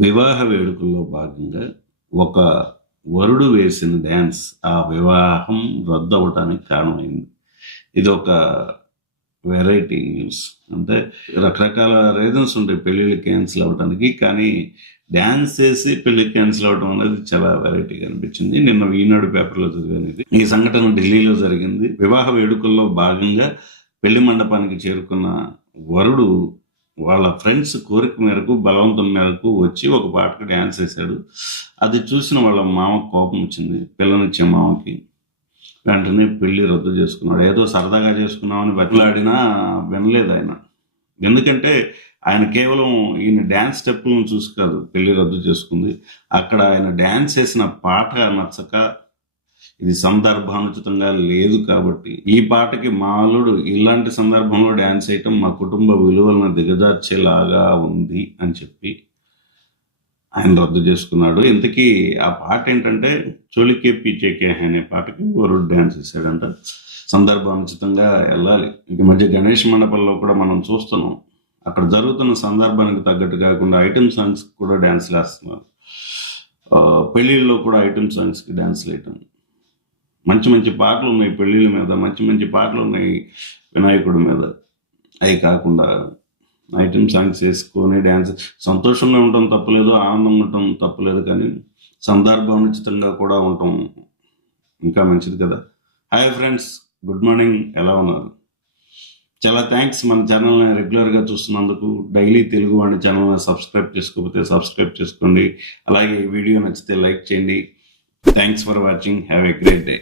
వివాహ వేడుకల్లో భాగంగా ఒక వరుడు వేసిన డ్యాన్స్ ఆ వివాహం రద్దు అవటానికి కారణమైంది. ఇది ఒక వెరైటీ న్యూస్. అంటే రకరకాల రీజన్స్ ఉంటాయి. పెళ్ళిళ్ళు క్యాన్సిల్ అవ్వడానికి కానీ డ్యాన్స్ చేసి పెళ్ళి క్యాన్సిల్ అవ్వడం అనేది చాలా వెరైటీగా అనిపించింది. నిన్న ఈనాడు పేపర్లో చదివాను ఇది ఈ సంఘటన ఢిల్లీలో జరిగింది. వివాహ వేడుకల్లో భాగంగా పెళ్ళి మండపానికి చేరుకున్న వరుడు వాళ్ళ ఫ్రెండ్స్ కోరిక మేరకు బలవంతం మేరకు వచ్చి ఒక పాటకు డ్యాన్స్ వేశాడు. అది చూసిన వాళ్ళ మామ కోపం వచ్చింది. పిల్లనిచ్చే మామకి. వెంటనే పెళ్ళి రద్దు చేసుకున్నాడు. ఏదో సరదాగా చేసుకున్నామని బతిలాడినా వినలేదు ఆయన. ఎందుకంటే ఆయన కేవలం ఈయన డ్యాన్స్ స్టెప్పులను చూసి కాదు పెళ్ళి రద్దు చేసుకుంది. అక్కడ ఆయన డ్యాన్స్ వేసిన పాట నచ్చక ఇది సందర్భానుచితంగా లేదు కాబట్టి ఈ పాటకి మా అల్లుడు ఇలాంటి సందర్భంలో డ్యాన్స్ చేయటం మా కుటుంబ విలువలను దిగజార్చేలాగా ఉంది అని చెప్పి ఆయన రద్దు చేసుకున్నాడు. ఇంతకీ ఆ పాట ఏంటంటే చోలికే పీచేకే అనే పాటకి వరుడు డ్యాన్స్ వేసాడంట సందర్భానుచితంగా వెళ్ళాలి. ఈ మధ్య గణేష్ మండపంలో కూడా మనం చూస్తున్నాం. అక్కడ జరుగుతున్న సందర్భానికి తగ్గట్టు కాకుండా ఐటమ్ సాంగ్స్ కూడా డ్యాన్స్ వేస్తున్నారు పెళ్ళిళ్ళలో కూడా ఐటమ్ సాంగ్స్కి డ్యాన్స్ వేయటం మంచి మంచి పాటలు ఉన్నాయి పెళ్ళిళ్ళ మీద మంచి మంచి పాటలు ఉన్నాయి వినాయకుడి మీద. అవి కాకుండా ఐటమ్ సాంగ్స్ వేసుకొని డ్యాన్స్ సంతోషంగా ఉండటం తప్పలేదు ఆనందంగా ఉండటం తప్పలేదు కానీ సందర్భానుచితంగా కూడా ఉండటం ఇంకా మంచిది కదా. హాయ్ ఫ్రెండ్స్ గుడ్ మార్నింగ్ ఎలా ఉన్నారు? చాలా థ్యాంక్స్ మన ఛానల్ని రెగ్యులర్గా చూస్తున్నందుకు డైలీ తెలుగు వాడి ఛానల్ని సబ్స్క్రైబ్ చేసుకోకపోతే సబ్స్క్రైబ్ చేసుకోండి. అలాగే ఈ వీడియో నచ్చితే లైక్ చేయండి. Thanks for watching have a great day